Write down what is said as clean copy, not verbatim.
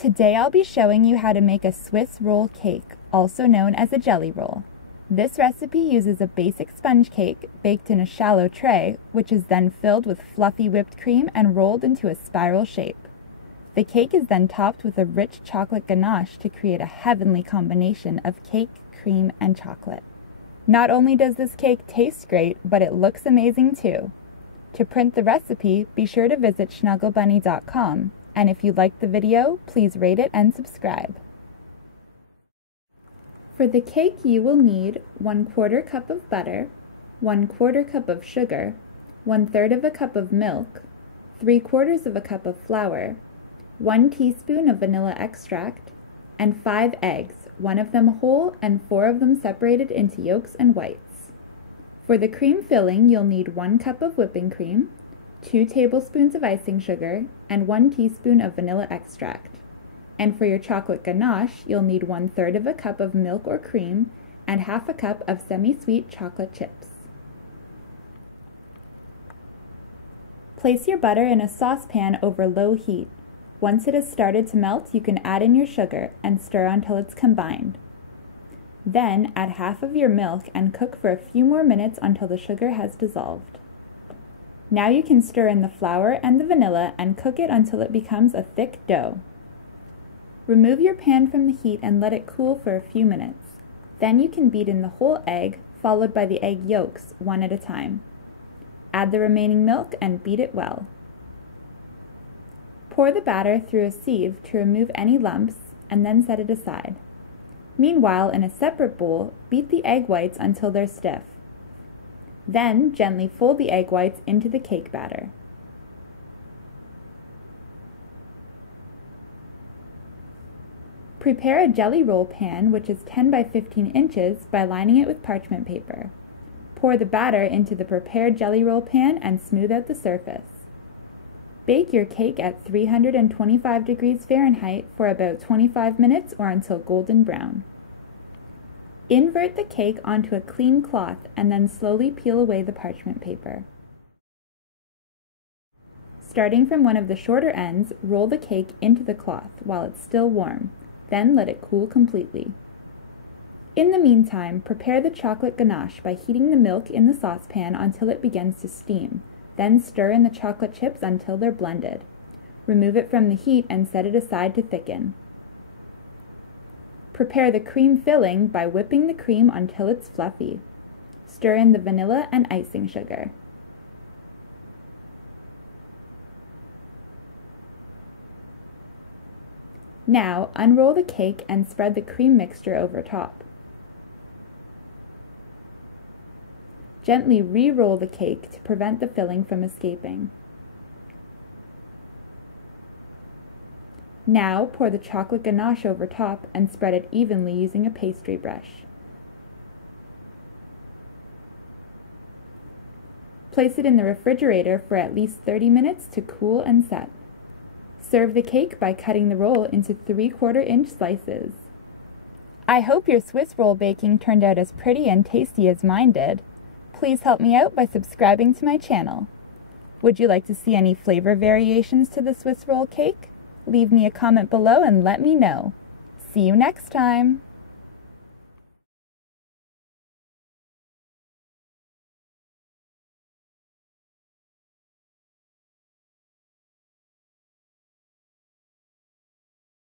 Today I'll be showing you how to make a Swiss roll cake, also known as a jelly roll. This recipe uses a basic sponge cake baked in a shallow tray, which is then filled with fluffy whipped cream and rolled into a spiral shape. The cake is then topped with a rich chocolate ganache to create a heavenly combination of cake, cream, and chocolate. Not only does this cake taste great, but it looks amazing too. To print the recipe, be sure to visit snugglebunny.com. And if you liked the video, please rate it and subscribe. For the cake you will need 1/4 cup of butter, 1/4 cup of sugar, 1/3 cup of milk, 3/4 cup of flour, 1 teaspoon of vanilla extract, and 5 eggs, 1 of them whole and 4 of them separated into yolks and whites. For the cream filling, you'll need 1 cup of whipping cream, 2 tablespoons of icing sugar, and 1 teaspoon of vanilla extract. And for your chocolate ganache, you'll need 1/3 cup of milk or cream and 1/2 cup of semi-sweet chocolate chips. Place your butter in a saucepan over low heat. Once it has started to melt, you can add in your sugar and stir until it's combined. Then add half of your milk and cook for a few more minutes until the sugar has dissolved. Now you can stir in the flour and the vanilla and cook it until it becomes a thick dough. Remove your pan from the heat and let it cool for a few minutes. Then you can beat in the whole egg, followed by the egg yolks, one at a time. Add the remaining milk and beat it well. Pour the batter through a sieve to remove any lumps and then set it aside. Meanwhile, in a separate bowl, beat the egg whites until they're stiff. Then gently fold the egg whites into the cake batter. Prepare a jelly roll pan, which is 10 by 15 inches, by lining it with parchment paper. Pour the batter into the prepared jelly roll pan and smooth out the surface. Bake your cake at 325 degrees Fahrenheit for about 25 minutes or until golden brown. Invert the cake onto a clean cloth and then slowly peel away the parchment paper. Starting from one of the shorter ends, roll the cake into the cloth while it's still warm, then let it cool completely. In the meantime, prepare the chocolate ganache by heating the milk in the saucepan until it begins to steam, then stir in the chocolate chips until they're blended. Remove it from the heat and set it aside to thicken. Prepare the cream filling by whipping the cream until it's fluffy. Stir in the vanilla and icing sugar. Now, unroll the cake and spread the cream mixture over top. Gently re-roll the cake to prevent the filling from escaping. Now pour the chocolate ganache over top and spread it evenly using a pastry brush. Place it in the refrigerator for at least 30 minutes to cool and set. Serve the cake by cutting the roll into 3/4 inch slices. I hope your Swiss roll baking turned out as pretty and tasty as mine did. Please help me out by subscribing to my channel. Would you like to see any flavor variations to the Swiss roll cake? Leave me a comment below and let me know. See you next time!